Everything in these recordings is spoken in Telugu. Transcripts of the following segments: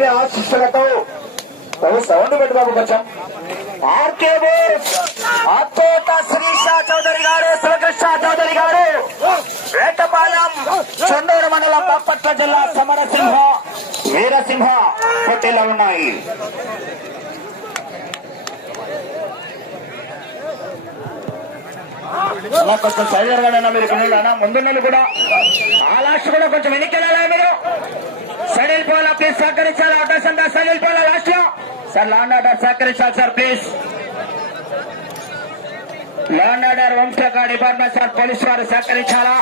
దివ్య ఆశిస్సులతో సౌండ్ పెట్టు బాబు కొంచెం. ఆర్కే బోస్ అత్తోట శ్రీష చౌదరి గారు, శివకృష్ణ చౌదరి గారు, వేటపాలెం చెన్నూరు మండలం బాపట్ల జిల్లా సమరసింహ వీరసింహ పోటీలో ఉన్నాయి. కొంచెం సైడ్ జరగడన్నా మీరు ఇక్కడ ముందున్నది కూడా ఆ లాస్ట్ కూడా కొంచెం వెనక్కి మీరు సైడ్ వెళ్ళిపోవాలా ప్లీజ్, సహకరించాలి. ఆటోస్ అంతా సైడ్ వెళ్ళిపోవాలా లాస్ట్ లో సార్. లాండ్ ఆర్డర్ సహకరించాలి సార్ ప్లీజ్. లాండ్ ఆర్డర్ హోంశాఖ డిపార్ట్మెంట్ సార్, పోలీసు వారు సహకరించాలా.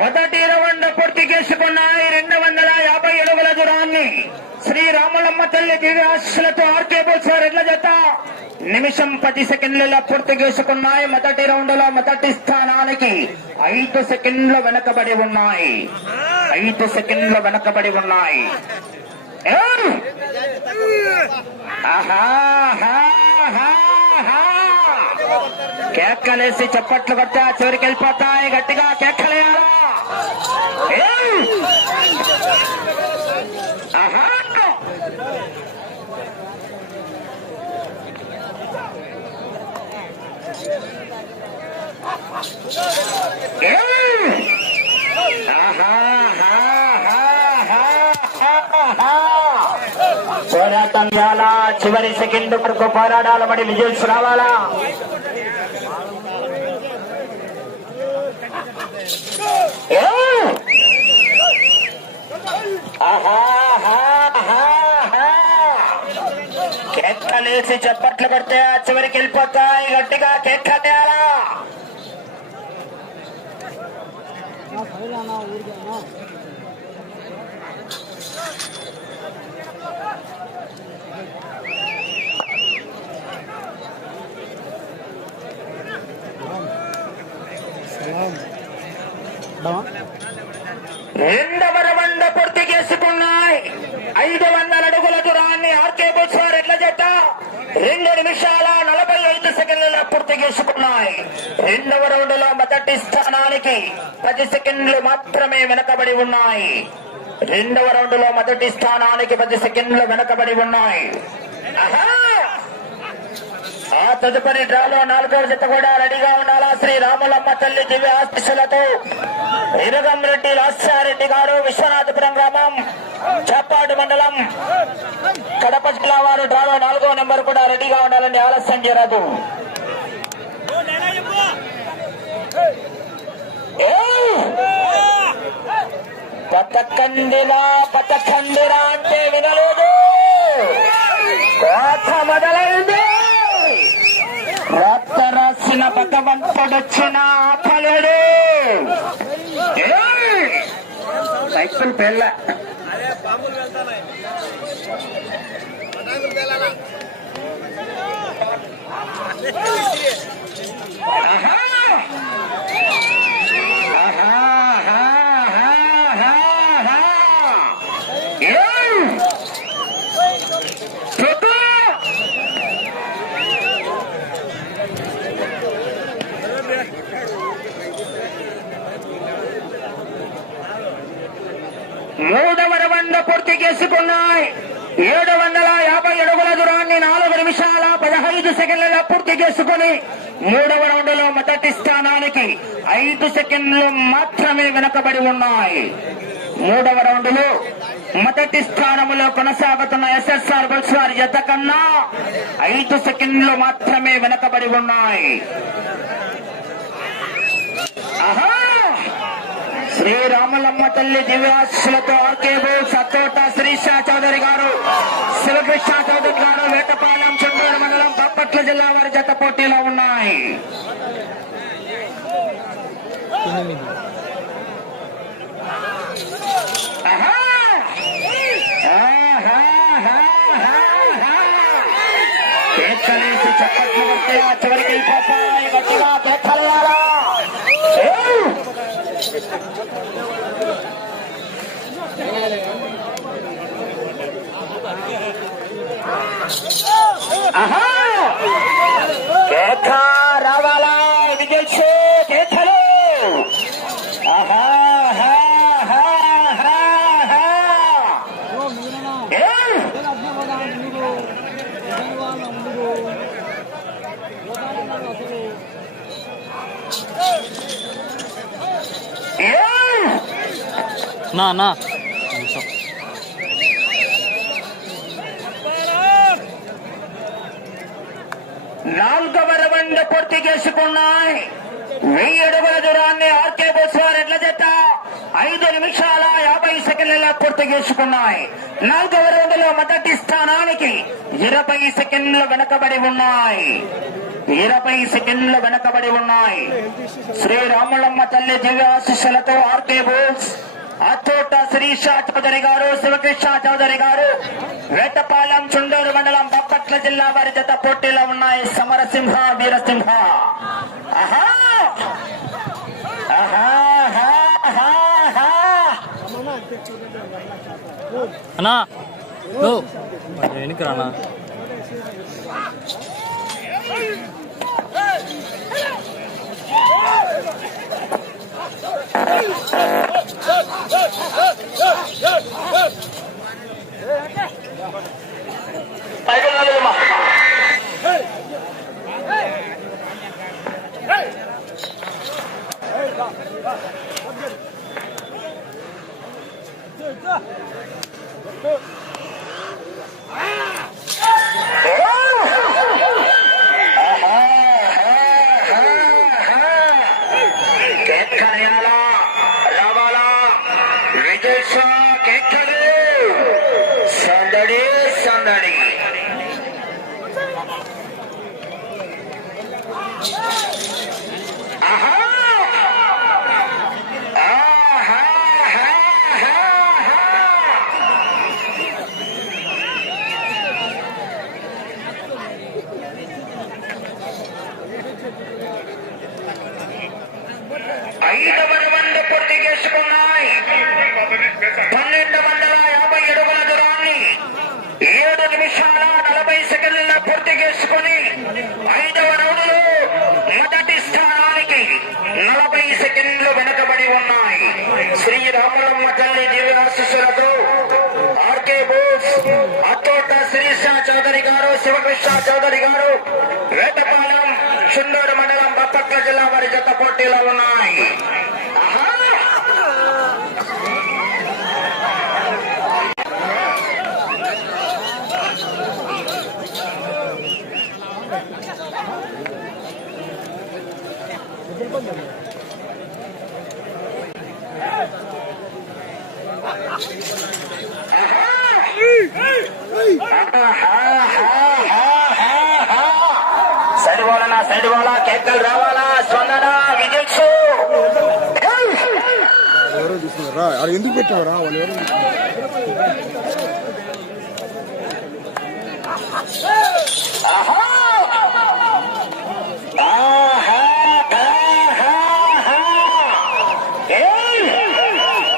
మొదటి రౌండ్ పూర్తి చేసుకున్నాయి. 250 అడుగుల దూరాన్ని శ్రీరాములమ్మ తల్లి దివ్య ఆశీస్సులతో ఆర్కే బోస్ ఎడ్ల జత నిమిషం 10 సెకండ్లలో పూర్తి చేసుకున్నాయి. మొదటి రౌండ్ లో మొదటి స్థానానికి 5 సెకండ్లు వెనకబడి ఉన్నాయి. 5 సెకండ్లు వెనకబడి ఉన్నాయి. కేక్కలేసి చప్పట్లు కొట్టా చివరికి వెళ్ళిపోతాయి. గట్టిగా కేక్కలేయాలా. పోరాటం చేయాలా. చివరి సెకండ్ వరకు పోరాడాలి. మరి విజయల్స్ రావాలా. కేక్కలేసి చప్పట్లు కొడితే చివరికి వెళ్ళిపోతాయి. గట్టిగా కేక్కలేయాలా. రెండవ రౌండ్ పూర్తి చేసుకున్నాయి. 500 అడుగుల దూరాన్ని ఆర్కే బోస్ ఎడ్ల జత 2 నిమిషాల 45 సెకండ్లలో పూర్తి చేసుకున్నాయి. రెండవ రౌండ్ లో మొదటి స్థానానికి 10 సెకండ్లు మాత్రమే వెనకబడి ఉన్నాయి. రెండవ రౌండ్ లో మొదటి స్థానానికి 10 సెకండ్లు వెనకబడి ఉన్నాయి. ఆ తదుపరి డ్రాలో 4వ జత కూడా రెడీగా ఉండాలా. శ్రీరాములమ్మ తల్లి దివ్య ఆశీస్సులతో ఇరగంరెడ్డి రాజారెడ్డి గారు, విశ్వనాథపురం గ్రామం, చాపాడు మండలం, కడప జిల్లా వారు డ్రాలో 4వ నెంబర్ కూడా రెడీగా ఉండాలని ఆలస్యం చేయరాదు. పతకండిరా అంటే వినలేదు. కోత మొదలైంది. రాత రాసిన భగవంతుడొచ్చిన ఆపలేడు. సైకిల్ పెళ్ళ మూడవ రౌండ్ పూర్తి చేసుకున్నాయి. 750 అడుగుల దూరాన్ని 4 నిమిషాల 15 సెకండ్లలో పూర్తి చేసుకుని మూడవ రౌండ్ లో మొదటి స్థానానికి 5 సెకండ్లు మాత్రమే వెనకబడి ఉన్నాయి. మూడవ రౌండ్ లో మొదటి స్థానంలో కొనసాగుతున్న ఎస్ఎస్ఆర్ బుల్స్ వారి జత కన్నా 5 సెకండ్లు మాత్రమే వెనకబడి ఉన్నాయి. శ్రీరాములమ్మ తల్లి దివ్యాశులతో ఆర్కే బోస్, అత్తోట శ్రీష చౌదరి గారు, శివకృష్ణ చౌదరి గారు, వేటపాలెం చెన్నూరు మండలం బాపట్ల జిల్లా వారి జత పోటీలో ఉన్నాయి. కేక్కలేసి చప్పట్లు కొట్టే చివరికి వెళ్ళిపోతాయి. గట్టిగా కేక్కలేయాలా. రావాలా ఇది గెలిచే చేతలు నా నాలుగవ రౌండ్ పూర్తి చేసుకున్నాయి. 1000 అడుగుల దూరాన్ని ఆర్కే బోస్వార్ ఎట్ల జత 5 నిమిషాల 50 సెకండ్ల పూర్తి చేసుకున్నాయి. 4వ రౌండ్ లో మొదటి స్థానానికి 20 సెకండ్లు వెనకబడి ఉన్నాయి. 20 సెకండ్లు వెనకబడి ఉన్నాయి. శ్రీరాములమ్మ తల్లి దివ్య ఆశీస్సులతో ఆర్కే బోస్ అచ్చోట శిరీష చౌదరి గారు, శివకృష్ణ చౌదరి గారు, వేటపాలెం చుండూరు మండలం బాపట్ల జిల్లా వారి జత పోటీలో ఉన్నాయి. సమరసింహ వీరసింహ అన్నా వెనక్కి రానా శ్రీరాములమ్మ తల్లి దివ్య ఆశీస్సులతో ఆర్కే బోస్ అచ్చోట శిరీష చౌదరి గారు, శివకృష్ణ చౌదరి గారు, వేటపాలెం చుండూరు మండలం బాపట్ల జిల్లా వారి జత పోటీలో ఉన్నాయి. సైడ్ బోలా కేకలు రావాలా స్పందన విజయ్ ఎవరో చూస్తున్నారా అది ఎందుకు పెట్టావరా వాళ్ళు ఎవరు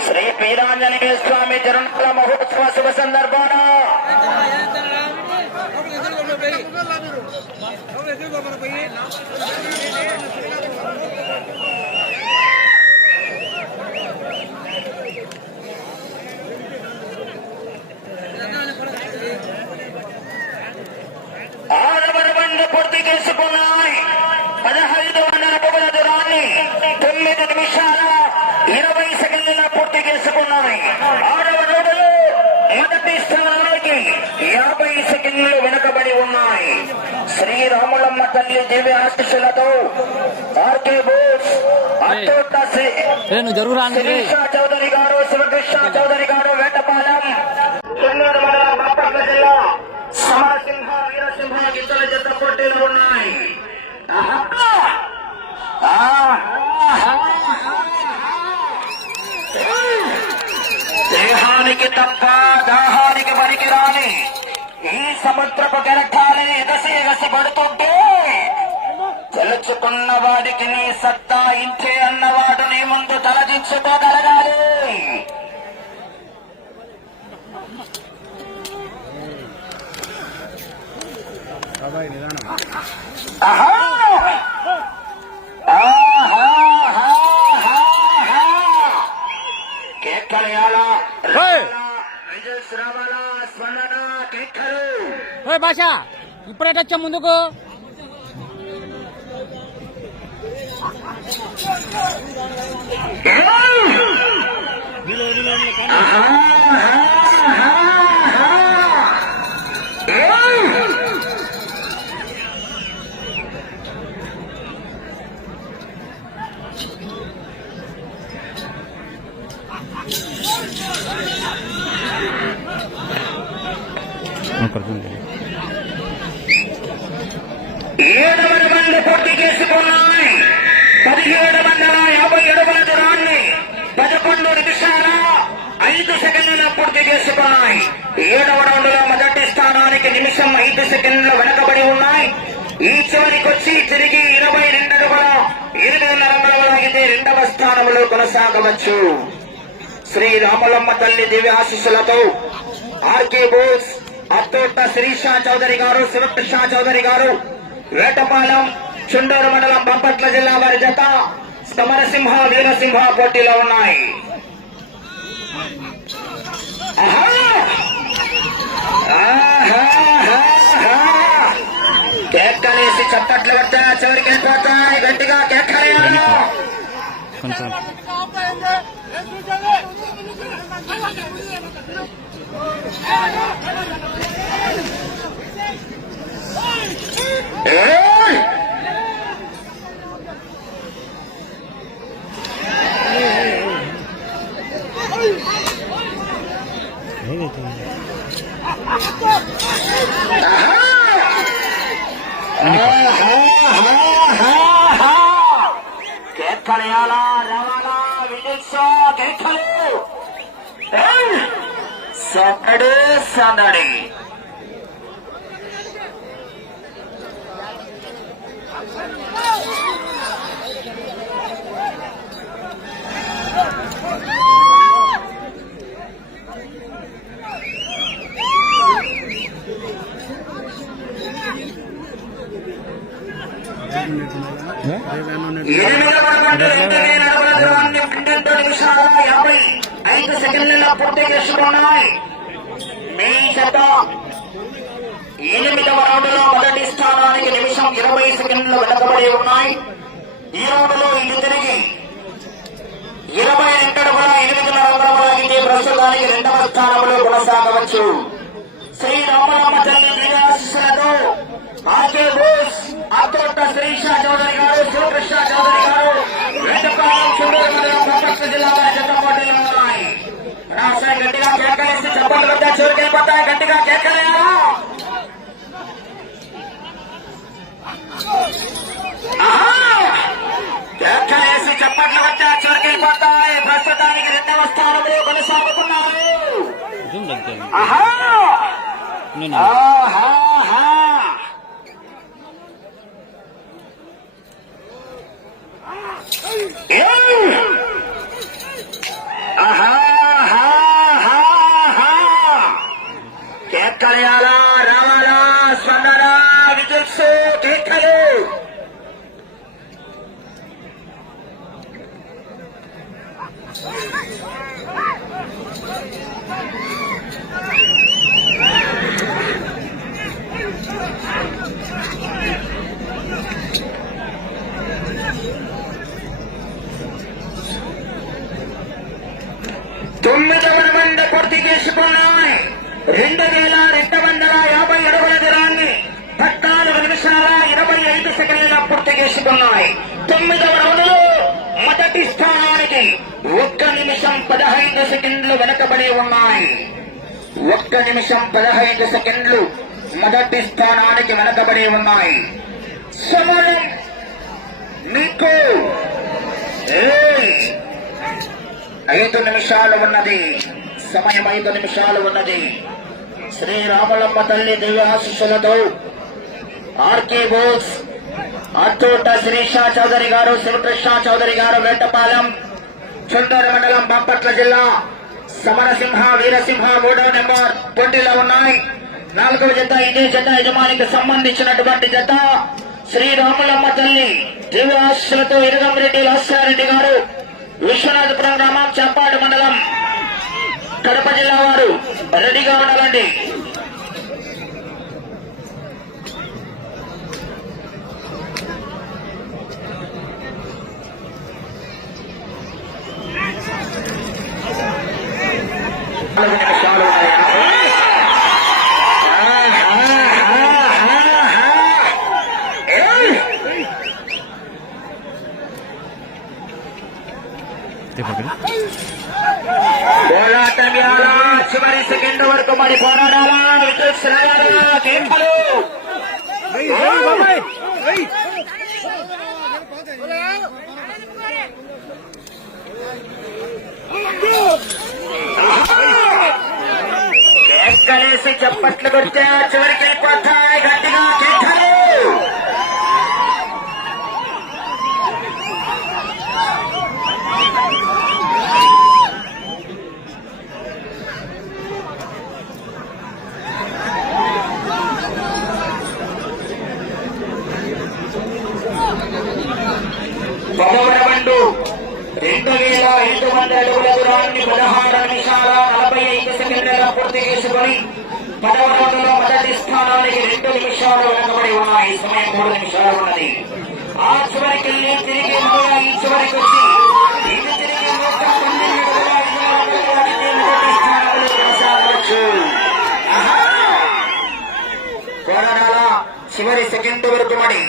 శ్రీ వీరాంజనేయ స్వామి తిరుమల మహోత్సవ శుభ సందర్భాన పూర్తి చేసుకున్నాయి. 1500 అడుగుల దూరాన్ని 9 నిమిషాల 20 సెకండ్ల పూర్తి చేసుకున్నాయి. 6వ రౌండ్లో మొదటి స్థానానికి 50 సెకండ్లు వెనుకబడి ఉన్నాయి. శ్రీరాములమ్మ తల్లి దివ్య ఆశీస్సులతో ఆర్కే బోస్ అచ్చోట శిరీష చౌదరి గారు, శివకృష్ణ చౌదరి గారు, వేటపాలెం చుండూరు మండలం బాపట్ల జిల్లా సమరసింహ వీరసింహ గిద్దల జత పోటీలు ఉన్నాయి. దేహానికి తప్ప దాహానికి పనికిరాని ఈ సముద్రపు గరఠాలని ఎగసి పడుతుంటే తెలుసుకున్న వాడికి నీ సత్తా ఇంతే అన్నవాడు నీ ముందు తలదించుకోగలగాలి. ఆహా! కేకలేయాలా? రిజల్ట్స్ రావాలా? స్పందన కేకలు. భాష ఇప్పుడేటొచ్చా ముందుకు ఏడవ మంది పూర్తి చేసుకున్నాయి. 1750 అడుగుల దూరాన్ని 11 నిమిషాల 5 సెకండ్ల పూర్తి చేసుకున్నాయి. 7వ రౌండ్ లో మొదటి స్థానానికి నిమిషం 5 సెకండ్లు వెనకబడి ఉన్నాయి. ఈ చివరికి వచ్చి తిరిగి 22 అడుగుల 8 రంగుల లాగితే 2వ స్థానంలో కొనసాగవచ్చు. శ్రీ రాములమ్మ తల్లి దివ్య ఆశీస్సులతో ఆర్కే బోస్ అత్తోట శిరీష చౌదరి గారు, శివకృష్ణ చౌదరి గారు, వేటపాలెం చుండూరు మండలం బాపట్ల జిల్లా వారి జత సమరసింహ వీరసింహ పోటీలో ఉన్నాయి. కేక్కలేసి చప్పట్లు కొట్టా చివరికి వెళ్ళిపోతాయి. గట్టిగా కేక్కలేయాలి. కొంచెం కేక్కలేయాలా? రవాణా విజయ్ కేక్కలు. సందడి సందడి. నిమిషాల 55 సెకండ్లలో పూర్తి చేసుకున్నాయి. మీ జత 8వ రౌండ్లో మొదటి స్థానానికి నిమిషం 20 సెకండ్లు వెనకబడి ఉన్నాయి. ఈ రౌండ్లో ఇది తిరిగి 22 అడుగుల 8 రంగుల లాగితే ప్రస్తుతానికి 2వ స్థానంలో కొనసాగవచ్చు. శ్రీ రామరామ తల్లి దివ్యాశీస్సులతో ఆర్కే బోస్ అత్తోట శిరీష చౌదరి గారు, శివకృష్ణ చౌదరి గారు, వేటపాలెం చుండూరు మండలం బాపట్ల జిల్లా వారి జత పోటీలు ఉన్నాయి. రాష్ట్రం గట్టిగా కేకలేసి చప్పట్లు కొట్టా చివరికి వెళ్ళిపోతాయి. గట్టిగా కేకలేయాలా? కేకలేసి చప్పట్లు కొట్టా చివరికి వెళ్ళిపోతాయి. ప్రస్తుతానికి 2వ స్థానంలో కొనసాగుతున్నారు. కేకలేయాలా? రావాలా? స్పందన విజల్స్ కేకలు. మంది పూర్తి చేసుకున్నాయి. 2250 అడుగుల దూరాన్ని 14 నిమిషాల 25 సెకండ్ల పూర్తి చేసుకున్నాయి. 9వ రౌండ్లో మొదటి స్థానానికి 1 నిమిషం 15 సెకండ్లు వెనకబడి ఉన్నాయి. 1 నిమిషం 15 సెకండ్లు మొదటి స్థానానికి వెనకబడి ఉన్నాయి. సమయం మీకు 5 నిమిషాలు ఉన్నది. సమయం 5 నిమిషాలు ఉన్నది. శ్రీ రామలమ్మ తల్లి దివ్య ఆశీస్సులతో ఆర్కే బోస్ అత్తోట శిరీష చౌదరి గారు, శివకృష్ణ చౌదరి గారు, వేటపాలెం, చుండూరు మండలం, బాపట్ల జిల్లా. సమరసింహ, వీరసింహ 3వ నెంబర్ పోటీలో ఉన్నాయి. 4వ జత. ఇదే జత యజమానికి సంబంధించినటువంటి జత శ్రీరాములమ్మ తల్లి దివ్య ఆశలతో ఇరుగంరెడ్డి లాస్యారెడ్డి గారు, విశ్వనాథపురం గ్రామం, చంపాడు మండలం, కడప జిల్లా వారు రెడీగా ఉండాలండి. పోరాటం ఎలా చివరి సెకండ్ వరకు మరి పోరాడాలా, వికెట్స్ రాయాలా, కేకలు. కేకలేసి చప్పట్లు కొడితే చివరికి వెళ్ళిపోతాయి. గట్టిగా కేకలు. పదవరబండు 2500 అడుగుల దూరాన్ని 16 నిమిషాల 45 సెకండ్లలో పూర్తి చేసుకుని 10వ రౌండ్లో మొదటి స్థానానికి 2 నిమిషాలు వెనకబడి ఉన్నాయి. సమయం 3 నిమిషాలు ఉన్నది. ఆ చివరికి తిరిగి మళ్ళా ఈ చివరికి వచ్చి ఇది తిరిగి 112 మొదటి స్థానంలో కొనసాగవచ్చు. కోరడాల చివరి సెకండ్ వరకు మరి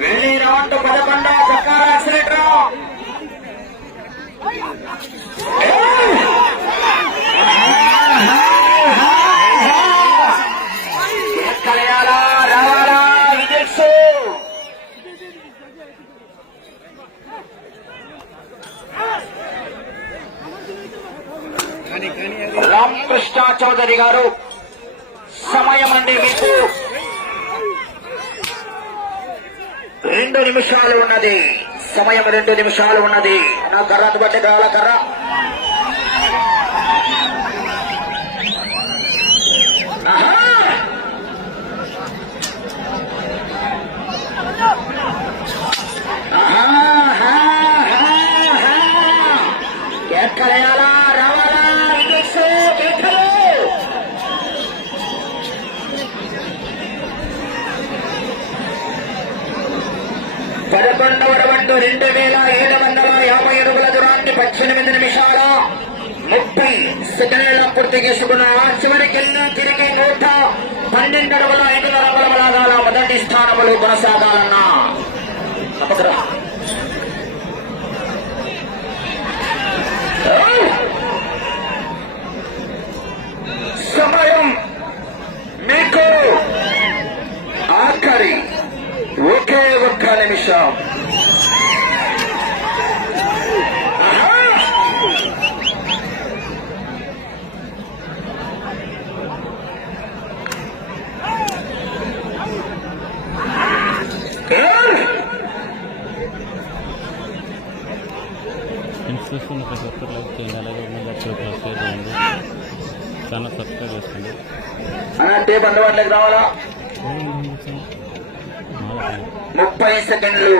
వెళ్ళి రౌండ్ 11 చక్కార యాక్సిలేటర్. ఎక్కడయాలా రావాలా విజెట్స్. రామకృష్ణ చౌదరి గారు, సమయం అండి మీకు 2 నిమిషాలు ఉన్నది. సమయం 2 నిమిషాలు ఉన్నది. నా కర్రను బట్టి కావాల కర్ర. ఎక్కడయాలా రావాలా విజెట్స్, కేకలు. పదకొండవ రౌండ్ 2750 అడుగుల దూరాన్ని 18 నిమిషాల 30 సెకండ్ల పూర్తి చేసుకున్న చివరికెళ్ళి తిరిగి 112 అడుగుల 5 రంగుల బలాగాల మొదటి స్థానములు కొనసాగాలన్నా తప్పకరా. సమయం మీకు ఆఖరి ఒకే 1 నిమిషం. ఇన్స్పిరేషన్ ప్రతి ఒక్కరు లైక్ చేయండి, అలాగే షేర్ చేయండి, ఛానల్ సబ్స్క్రైబ్ చేసుకోండి. అంటే బండవాట్లోకి రావాలా. 30 సెకండ్లు.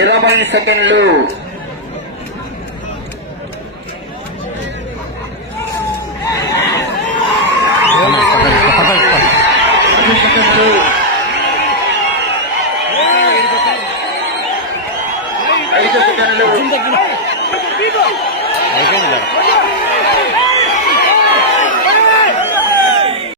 ఇరవై సెకండ్లు. 10 సెకండ్లు. 5 సెకండ్లు. అయిపోయింది.